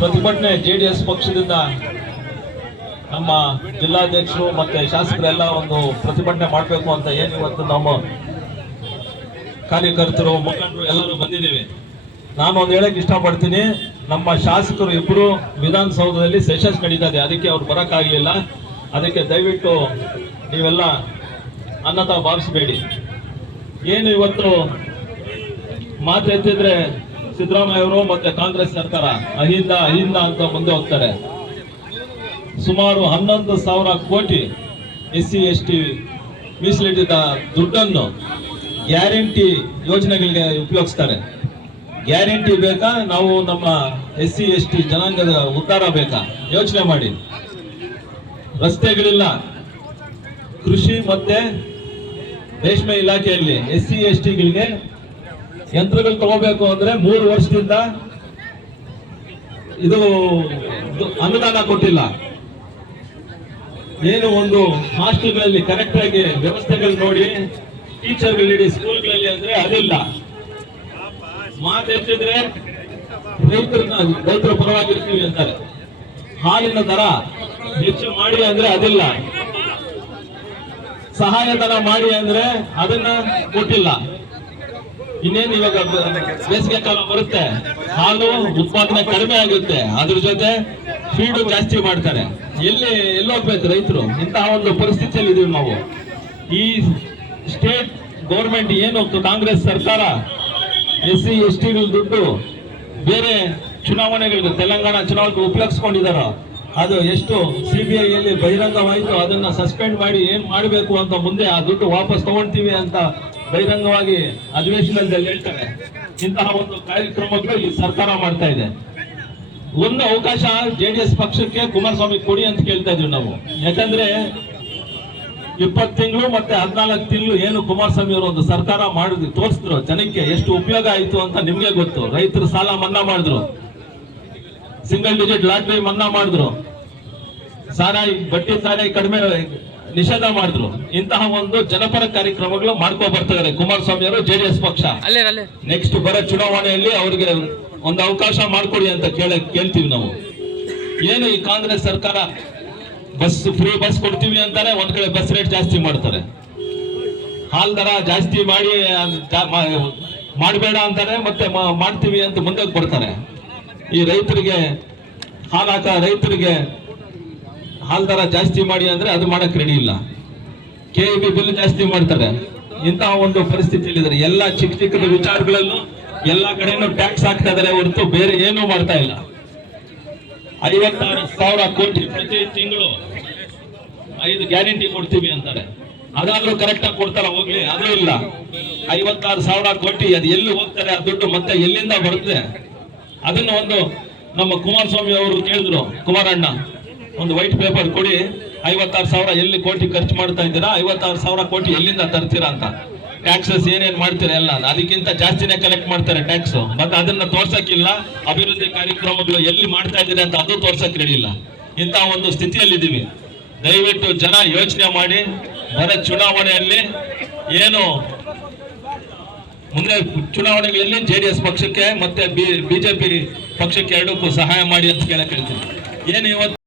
ಪ್ರತಿಭಟನೆ ಜೆಡಿಎಸ್ ಪಕ್ಷದಿಂದ ನಮ್ಮ ಜಿಲ್ಲಾಧ್ಯಕ್ಷರು ಮತ್ತೆ ಶಾಸಕರೆಲ್ಲ ಒಂದು ಪ್ರತಿಭಟನೆ ಮಾಡಬೇಕು ಅಂತ ಏನು ಇವತ್ತು ನಮ್ಮ ಕಾರ್ಯಕರ್ತರು ಮುಖಂಡರು ಎಲ್ಲರೂ ಬಂದಿದ್ದೀವಿ. ನಾನು ಒಂದು ಹೇಳಕ್ ಇಷ್ಟಪಡ್ತೀನಿ, ನಮ್ಮ ಶಾಸಕರು ಇಬ್ಬರು ವಿಧಾನಸೌಧದಲ್ಲಿ ಸೆಷನ್ಸ್ ನಡೀತಾ ಇದೆ, ಅದಕ್ಕೆ ಅವ್ರು ಬರೋಕ್ಕಾಗಲಿಲ್ಲ. ಅದಕ್ಕೆ ದಯವಿಟ್ಟು ನೀವೆಲ್ಲ ಅನ್ನತ ಭಾವಿಸಬೇಡಿ. ಏನು ಇವತ್ತು ಮಾತು ಎತ್ತಿದ್ರೆ ಸಿದ್ದರಾಮಯ್ಯ ಅವರು ಮತ್ತೆ ಕಾಂಗ್ರೆಸ್ ಸರ್ಕಾರ ಅಹಿಂದ ಅಂತ ಮುಂದೆ ಹೋಗ್ತಾರೆ. ಸುಮಾರು 11,000 ಕೋಟಿ SC ST ಮೀಸಲಿಟ್ಟಿದ್ದ ದುಡ್ಡನ್ನು ಗ್ಯಾರಂಟಿ ಯೋಜನೆಗಳಿಗೆ ಉಪಯೋಗಿಸ್ತಾರೆ. ಗ್ಯಾರಂಟಿ ಬೇಕಾ, ನಾವು ನಮ್ಮ SC ST ಜನಾಂಗದ ಉದ್ಧಾರ ಬೇಕಾ? ಯೋಚನೆ ಮಾಡಿ. ರಸ್ತೆಗಳಿಲ್ಲ, ಕೃಷಿ ಮತ್ತೆ ರೇಷ್ಮೆ ಇಲಾಖೆಯಲ್ಲಿ SC STಗಳಿಗೆ ಯಂತ್ರಗಳು ತಗೋಬೇಕು ಅಂದ್ರೆ 3 ವರ್ಷದಿಂದ ಇದು ಅನುದಾನ ಕೊಟ್ಟಿಲ್ಲ. ಏನು ಒಂದು ಹಾಸ್ಟೆಲ್ಗಳಲ್ಲಿ ಕರೆಕ್ಟ್ ಆಗಿ ವ್ಯವಸ್ಥೆಗಳು ನೋಡಿ ಟೀಚರ್ಗಳು ಸ್ಕೂಲ್ಗಳಲ್ಲಿ ಅಂದ್ರೆ ಅದಿಲ್ಲ. ಮಾತೆತ್ತಿದ್ರೆ ರೈತರ ಪರವಾಗಿರ್ತೀವಿ ಅಂತಾರೆ. ಹಾಲಿನ ದರ ಹೆಚ್ಚು ಮಾಡಿ ಅಂದ್ರೆ ಅದಿಲ್ಲ. ಸಹಾಯಧನ ಮಾಡಿ ಅಂದ್ರೆ ಅದನ್ನ ಕೊಟ್ಟಿಲ್ಲ. ಇನ್ನೇನು ಇವಾಗ ಬೇಸಿಗೆ ಕಾಲ ಬರುತ್ತೆ, ಹಾಲು ಉತ್ಪಾದನೆ ಕಡಿಮೆ ಆಗುತ್ತೆ, ಅದ್ರ ಜೊತೆ ಫೀಡು ಜಾಸ್ತಿ ಮಾಡ್ತಾರೆ. ಎಲ್ಲೋಗ್ಬೇಕು ರೈತರು? ಇಂತಹ ಒಂದು ಪರಿಸ್ಥಿತಿಯಲ್ಲಿ ಇದೀವಿ ನಾವು. ಈ ಸ್ಟೇಟ್ ಗೌರ್ಮೆಂಟ್ ಏನು ಕಾಂಗ್ರೆಸ್ ಸರ್ಕಾರ SC ST ದುಡ್ಡು ಬೇರೆ ಚುನಾವಣೆಗಳಿಗೆ, ತೆಲಂಗಾಣ ಚುನಾವಣೆಗೆ ಉಪಯೋಗಿಸ್ಕೊಂಡಿದಾರೋ ಅದು ಎಷ್ಟು CBI ಯಲ್ಲಿ ಬಹಿರಂಗವಾಯಿತು. ಅದನ್ನ ಸಸ್ಪೆಂಡ್ ಮಾಡಿ ಏನ್ ಮಾಡಬೇಕು ಅಂತ ಮುಂದೆ ಆ ದುಡ್ಡು ವಾಪಸ್ ತಗೊಳ್ತೀವಿ ಅಂತ ಬಹಿರಂಗವಾಗಿ ಅಧಿವೇಶನದಲ್ಲಿ ಹೇಳ್ತಾರೆ. ಇಂತಹ ಒಂದು ಕಾರ್ಯಕ್ರಮಗಳು ಈ ಸರ್ಕಾರ ಮಾಡ್ತಾ ಇದೆ. ಒಂದು ಅವಕಾಶ JDS ಪಕ್ಷಕ್ಕೆ ಕುಮಾರಸ್ವಾಮಿ ಕೊಡಿ ಅಂತ ಕೇಳ್ತಾ ಇದೀವಿ ನಾವು. ಯಾಕಂದ್ರೆ 20 ತಿಂಗಳು ಮತ್ತೆ 14 ತಿಂಗಳು ಏನು ಕುಮಾರಸ್ವಾಮಿ ಅವರು ಒಂದು ಸರ್ಕಾರ ಮಾಡಿದ್ರು, ತೋರಿಸಿದ್ರು ಜನಕ್ಕೆ ಎಷ್ಟು ಉಪಯೋಗ ಆಯ್ತು ಅಂತ ನಿಮ್ಗೆ ಗೊತ್ತು. ರೈತರ ಸಾಲ ಮನ್ನಾ ಮಾಡಿದ್ರು, ಸಿಂಗಲ್ ಡಿಜಿಟ್ ಲಾಟ್ರಿ ಮನ್ನಾ ಮಾಡಿದ್ರು, ಬಡ್ಡಿ ಸಾರಾಯಿ ಕಡಿಮೆ ನಿಷೇಧ ಮಾಡಿದ್ರು. ಇಂತಹ ಒಂದು ಜನಪರ ಕಾರ್ಯಕ್ರಮಗಳು ಮಾಡ್ಕೊ ಬರ್ತಿದ್ದಾರೆ ಕುಮಾರಸ್ವಾಮಿ ಅವರು, JDS ಪಕ್ಷ. ನೆಕ್ಸ್ಟ್ ಬರೋ ಚುನಾವಣೆಯಲ್ಲಿ ಅವ್ರಿಗೆ ಒಂದು ಅವಕಾಶ ಮಾಡ್ಕೊಡಿ ಅಂತ ಕೇಳ್ತೀವಿ ನಾವು. ಏನು ಈ ಕಾಂಗ್ರೆಸ್ ಸರ್ಕಾರ ಫ್ರೀ ಬಸ್ ಕೊಡ್ತೀವಿ ಅಂತಾರೆ, ಒಂದ್ ಕಡೆ ಬಸ್ ರೇಟ್ ಜಾಸ್ತಿ ಮಾಡ್ತಾರೆ, ಹಾಲ್ ದರ ಜಾಸ್ತಿ ಮಾಡಬೇಡ ಅಂತಾರೆ, ಮತ್ತೆ ಮಾಡ್ತೀವಿ ಅಂತ ಮುಂದಕ್ಕೆ ಬರ್ತಾರೆ. ಈ ರೈತರಿಗೆ ರೈತರಿಗೆ ಹಾಲ್ ದರ ಜಾಸ್ತಿ ಮಾಡಿ ಅಂದ್ರೆ ಅದು ಮಾಡಕ್ ರೆಡಿ ಇಲ್ಲ. KEB ಬಿಲ್ ಜಾಸ್ತಿ ಮಾಡ್ತಾರೆ. ಇಂತಹ ಒಂದು ಪರಿಸ್ಥಿತಿಯಲ್ಲಿ ಇದ್ದಾರೆ. ಎಲ್ಲ ಚಿಕ್ಕ ವಿಚಾರಗಳಲ್ಲೂ ಎಲ್ಲಾ ಕಡೆನೂ ಟ್ಯಾಕ್ಸ್ ಹಾಕ್ತಾ ಇದಾರೆ ಹೊರತು ಬೇರೆ ಏನೂ ಮಾಡ್ತಾ ಇಲ್ಲ. 56,000 ಕೋಟಿ ಪ್ರತಿ ತಿಂಗಳು 5 ಗ್ಯಾರಂಟಿ ಕೊಡ್ತೀವಿ ಅಂತಾರೆ. ಅದಾದ್ರೂ ಕರೆಕ್ಟ್ ಆಗಿ ಕೊಡ್ತಾರ? ಹೋಗ್ಲಿ, ಅದು ಇಲ್ಲ. 56,000 ಕೋಟಿ ಅದು ಎಲ್ಲಿ ಹೋಗ್ತಾರೆ? ಆ ದುಡ್ಡು ಮತ್ತೆ ಎಲ್ಲಿಂದ ಬರುತ್ತೆ? ಅದನ್ನ ಒಂದು ನಮ್ಮ ಕುಮಾರಸ್ವಾಮಿ ಅವರು ಕೇಳಿದ್ರು, ಕುಮಾರಣ್ಣ ಒಂದು ವೈಟ್ ಪೇಪರ್ ಕೊಡಿ, 56,000 ಎಲ್ಲಿ ಕೋಟಿ ಖರ್ಚು ಮಾಡ್ತಾ ಇದ್ದೀರಾ, 56,000 ಕೋಟಿ ಎಲ್ಲಿಂದ ತರ್ತೀರಾ ಅಂತ. ಟ್ಯಾಕ್ಸಸ್ ಏನೇನ್ ಮಾಡ್ತೀರಾ ಎಲ್ಲ ಅದಕ್ಕಿಂತ ಜಾಸ್ತಿನೇ ಕಲೆಕ್ಟ್ ಮಾಡ್ತಾರೆ ಟ್ಯಾಕ್ಸ್. ಮತ್ತೆ ಅದನ್ನ ತೋರ್ಸಕ್ಕಿಲ್ಲ. ಅಭಿವೃದ್ಧಿ ಕಾರ್ಯಕ್ರಮಗಳು ಎಲ್ಲಿ ಮಾಡ್ತಾ ಇದ್ದೀರಾ ಅಂತ ಅದು ತೋರ್ಸಕ್ ರೆಡಿ ಇಲ್ಲ. ಇಂತಹ ಒಂದು ಸ್ಥಿತಿಯಲ್ಲಿದ್ದೀವಿ. ದಯವಿಟ್ಟು ಜನ ಯೋಚನೆ ಮಾಡಿ, ಬರೋ ಚುನಾವಣೆಯಲ್ಲಿ ಏನು ಮುಂದೆ ಚುನಾವಣೆಗಳಲ್ಲಿ JDS ಪಕ್ಷಕ್ಕೆ ಮತ್ತೆ BJP ಪಕ್ಷಕ್ಕೆ ಎರಡಕ್ಕೂ ಸಹಾಯ ಮಾಡಿ ಅಂತ ಕೇಳಕ್ ಹೇಳ್ತೀನಿ. ಏನು ಇವತ್ತು